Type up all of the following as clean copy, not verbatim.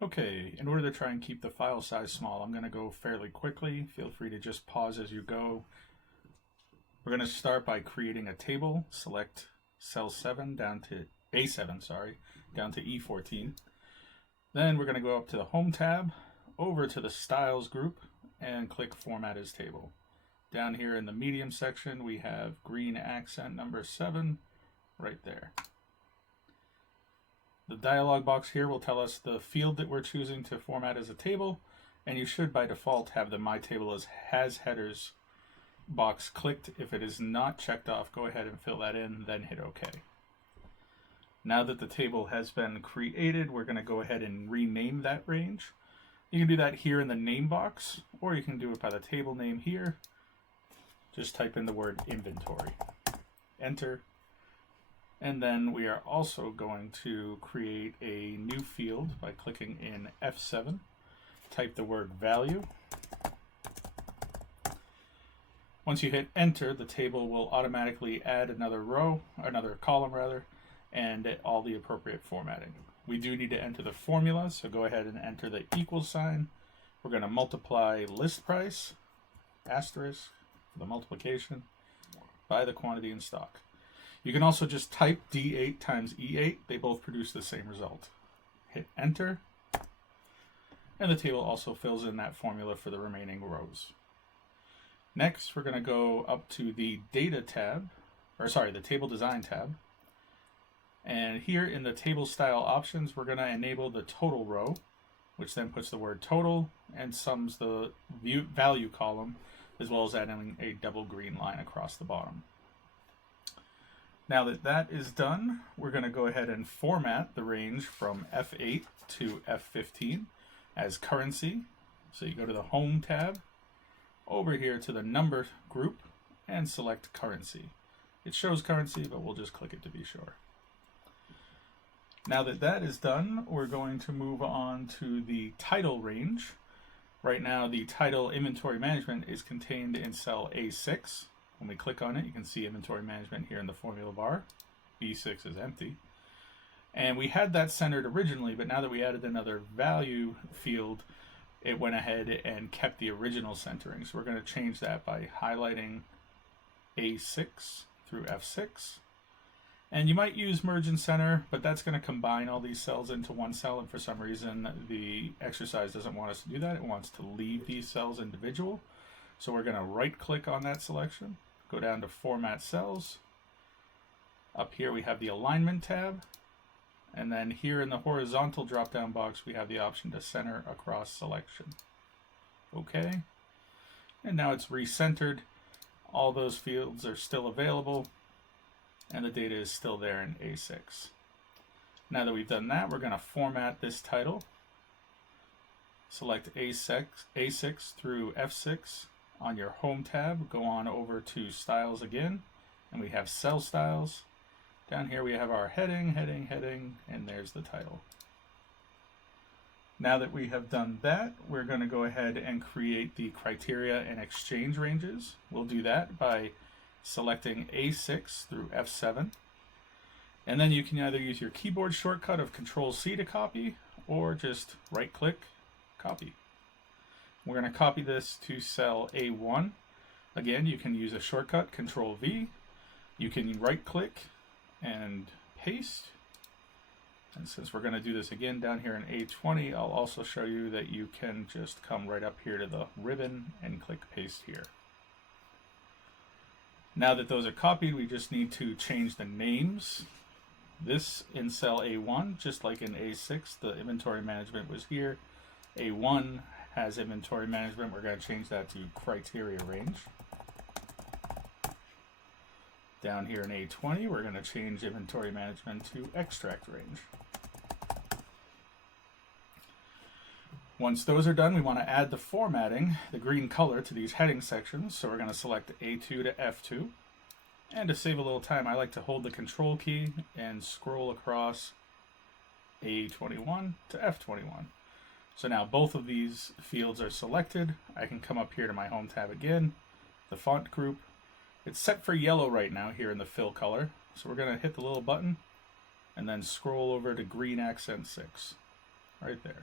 Okay, in order to try and keep the file size small, I'm going to go fairly quickly. Feel free to just pause as you go. We're going to start by creating a table. Select cell 7 down to A7, down to E14. Then we're going to go up to the Home tab, over to the Styles group, and click Format as Table. Down here in the Medium section, we have green accent number 7 right there. The dialog box here will tell us the field that we're choosing to format as a table, and you should by default have the My Table has headers box clicked. If it is not checked off, go ahead and fill that in, then hit OK. Now that the table has been created, we're going to go ahead and rename that range. You can do that here in the name box, or you can do it by the table name here. Just type in the word inventory. Enter. And then we are also going to create a new field by clicking in F7. Type the word value. Once you hit enter, the table will automatically add another column, and all the appropriate formatting. We do need to enter the formula, so go ahead and enter the equal sign. We're going to multiply list price, asterisk, for the multiplication, by the quantity in stock. You can also just type D8 times E8. They both produce the same result. Hit enter. And the table also fills in that formula for the remaining rows. Next, we're going to go up to the Data tab, the Table Design tab. And here in the Table Style options, we're going to enable the total row, which then puts the word total and sums the value column, as well as adding a double green line across the bottom. Now that that is done, we're going to go ahead and format the range from F8 to F15 as currency. So you go to the Home tab, over here to the Number group, and select Currency. It shows currency, but we'll just click it to be sure. Now that that is done, we're going to move on to the title range. Right now, the title inventory management is contained in cell A6. When we click on it, you can see inventory management here in the formula bar. B6 is empty. And we had that centered originally, but now that we added another value field, it went ahead and kept the original centering. So we're going to change that by highlighting A6 through F6. And you might use merge and center, but that's going to combine all these cells into one cell, and for some reason the exercise doesn't want us to do that. It wants to leave these cells individual. So we're going to right click on that selection, go down to Format Cells. Up here we have the Alignment tab, and then here in the horizontal drop-down box we have the option to center across selection. Okay, and now it's recentered. All those fields are still available, and the data is still there in A6. Now that we've done that, we're going to format this title. Select A6 through F6 on your Home tab. Go on over to Styles again, and we have Cell Styles. Down here we have our heading, and there's the title. Now that we have done that, we're going to go ahead and create the criteria and exchange ranges. We'll do that by selecting A6 through F7. And then you can either use your keyboard shortcut of Control-C to copy, or just right-click, copy. We're going to copy this to cell A1. Again, you can use a shortcut, Control-V. You can right-click and paste. And since we're going to do this again down here in A20, I'll also show you that you can just come right up here to the ribbon and click paste here. Now that those are copied, we just need to change the names. This in cell A1, just like in A6, the inventory management was here. A1 has inventory management. We're going to change that to criteria range. Down here in A20, we're going to change inventory management to extract range. Once those are done, we want to add the formatting, the green color, to these heading sections. So we're going to select A2 to F2. And to save a little time, I like to hold the Control key and scroll across A21 to F21. So now both of these fields are selected. I can come up here to my Home tab again, the font group. It's set for yellow right now here in the fill color. So we're going to hit the little button and then scroll over to green accent 6, right there.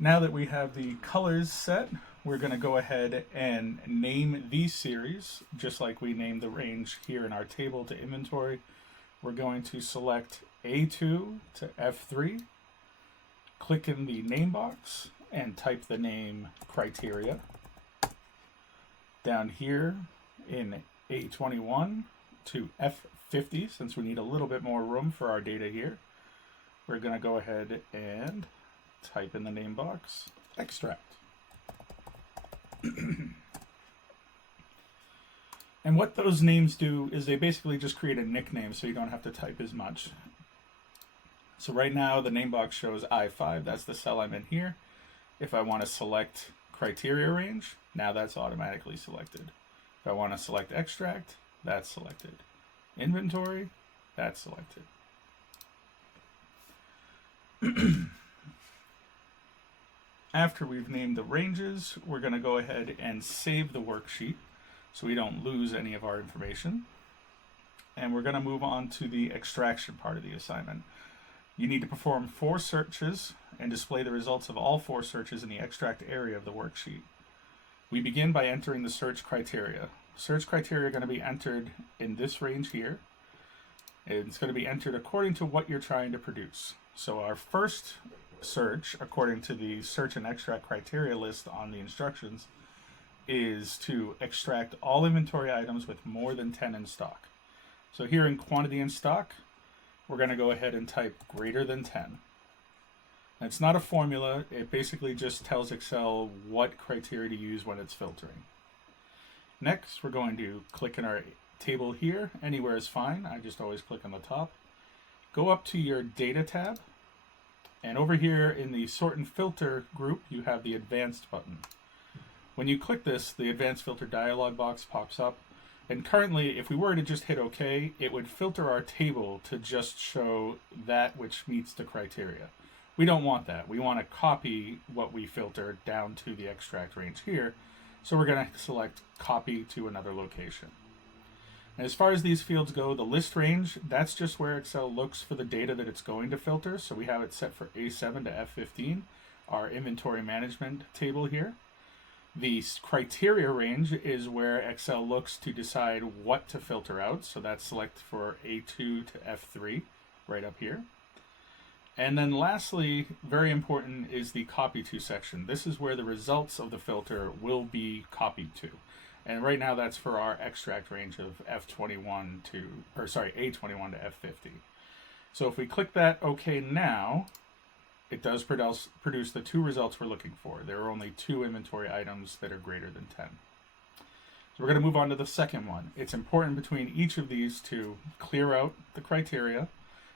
Now that we have the colors set, we're going to go ahead and name these series, just like we named the range here in our table to inventory. We're going to select A2 to F3, click in the name box, and type the name criteria. Down here in A21 to F50, since we need a little bit more room for our data here, we're going to go ahead and type in the name box, extract. And what those names do is they basically just create a nickname so you don't have to type as much. So right now the name box shows I5, that's the cell I'm in here. If I want to select criteria range, now that's automatically selected. If I want to select extract, that's selected. Inventory, that's selected. After we've named the ranges, we're going to go ahead and save the worksheet so we don't lose any of our information. And we're going to move on to the extraction part of the assignment. You need to perform 4 searches and display the results of all 4 searches in the extract area of the worksheet. We begin by entering the search criteria. Search criteria are going to be entered in this range here. It's going to be entered according to what you're trying to produce. So our first search, according to the search and extract criteria list on the instructions, is to extract all inventory items with more than 10 in stock. So here in quantity in stock, we're going to go ahead and type greater than 10. And it's not a formula, it basically just tells Excel what criteria to use when it's filtering. Next, we're going to click in our table here. Anywhere is fine, I just always click on the top. Go up to your data tab, and over here in the sort and filter group, you have the advanced button. When you click this, the advanced filter dialog box pops up. And currently, if we were to just hit OK, it would filter our table to just show that which meets the criteria. We don't want that. We want to copy what we filtered down to the extract range here. So we're going to select copy to another location. And as far as these fields go, the list range, that's just where Excel looks for the data that it's going to filter. So we have it set for A7 to F15, our inventory management table here. The criteria range is where Excel looks to decide what to filter out. So that's select for A2 to F3 right up here. And then lastly, very important, is the copy to section. This is where the results of the filter will be copied to. And right now that's for our extract range of A21 to F50. So if we click that OK now, it does produce the 2 results we're looking for. There are only 2 inventory items that are greater than 10. So we're going to move on to the second one. It's important between each of these to clear out the criteria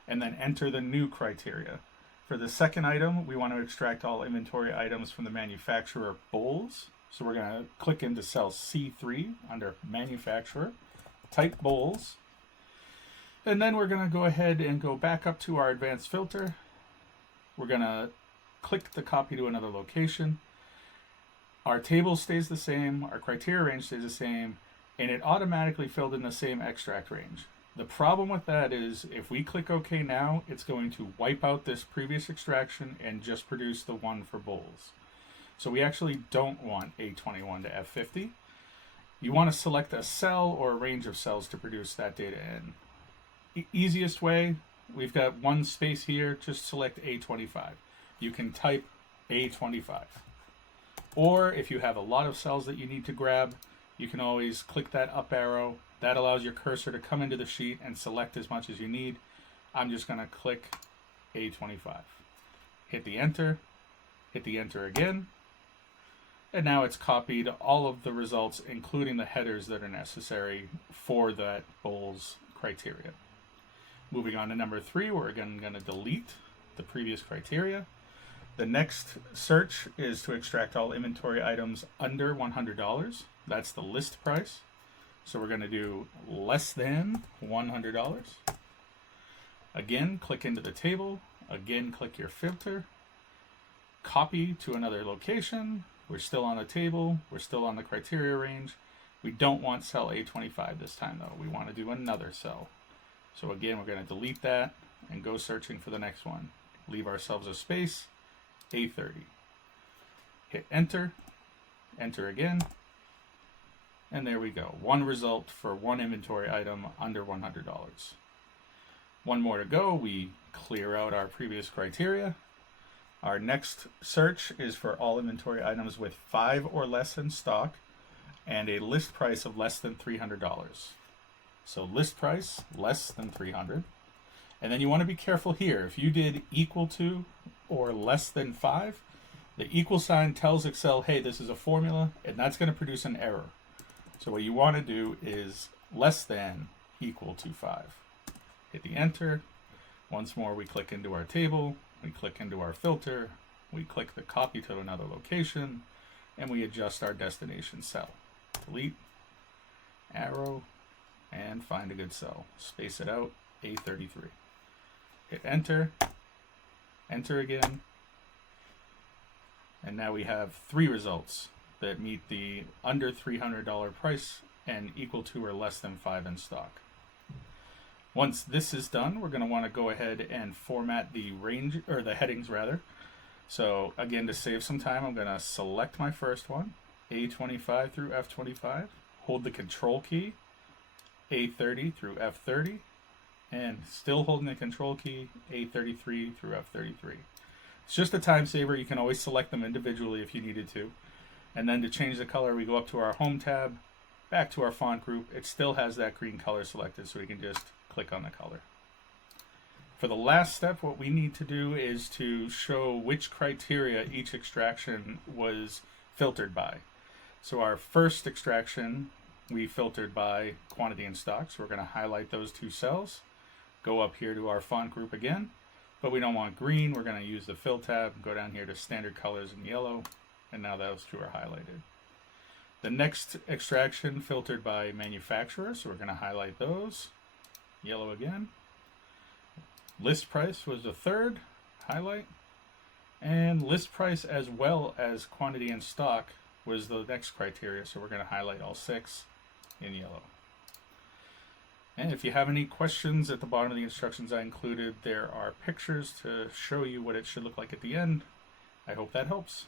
and then enter the new criteria. For the second item, we want to extract all inventory items from the manufacturer bowls. So we're going to click into cell C3 under manufacturer, type bowls, and then we're going to go ahead and go back up to our advanced filter. We're going to click the copy to another location. Our table stays the same, our criteria range stays the same, and it automatically filled in the same extract range. The problem with that is if we click OK now, it's going to wipe out this previous extraction and just produce the one for bowls. So we actually don't want A21 to F50. You want to select a cell or a range of cells to produce that data in. Easiest way, we've got one space here, just select A25. You can type A25. Or if you have a lot of cells that you need to grab, you can always click that up arrow. That allows your cursor to come into the sheet and select as much as you need. I'm just going to click A25. Hit the enter again. And now it's copied all of the results, including the headers that are necessary for that bowls criteria. Moving on to number 3, we're again going to delete the previous criteria. The next search is to extract all inventory items under $100. That's the list price. So we're going to do less than $100. Again, click into the table. Again, click your filter. Copy to another location. We're still on the table. We're still on the criteria range. We don't want cell A25 this time, though. We want to do another cell. So again, we're going to delete that and go searching for the next one. Leave ourselves a space, A30. Hit enter, enter again, and there we go. One result for one inventory item under $100. One more to go. We clear out our previous criteria. Our next search is for all inventory items with 5 or less in stock and a list price of less than $300. So list price less than $300. And then you want to be careful here. If you did equal to or less than 5, the equal sign tells Excel, hey, this is a formula, and that's going to produce an error. So what you want to do is less than equal to 5. Hit the enter. Once more, we click into our table, we click into our filter, we click the copy to another location, and we adjust our destination cell. Delete, arrow, and find a good cell. Space it out, A33. Hit enter, enter again, and now we have 3 results that meet the under $300 price and equal to or less than 5 in stock. Once this is done, we're going to want to go ahead and format the range, or the headings rather. So again, to save some time, I'm going to select my first one, A25 through F25, hold the control key, A30 through F30, and still holding the control key, A33 through F33. It's just a time saver. You can always select them individually if you needed to. And then to change the color, we go up to our home tab, back to our font group. It still has that green color selected, so we can just click on the color. For the last step, what we need to do is to show which criteria each extraction was filtered by. So our first extraction, we filtered by quantity in stock. So we're going to highlight those 2 cells, go up here to our font group again, but we don't want green. We're going to use the fill tab, go down here to standard colors in yellow, and now those 2 are highlighted. The next extraction filtered by manufacturer, so we're going to highlight those, yellow again. List price was the third, highlight, and list price as well as quantity in stock was the next criteria, so we're going to highlight all 6 in yellow. And if you have any questions, at the bottom of the instructions I included, there are pictures to show you what it should look like at the end. I hope that helps.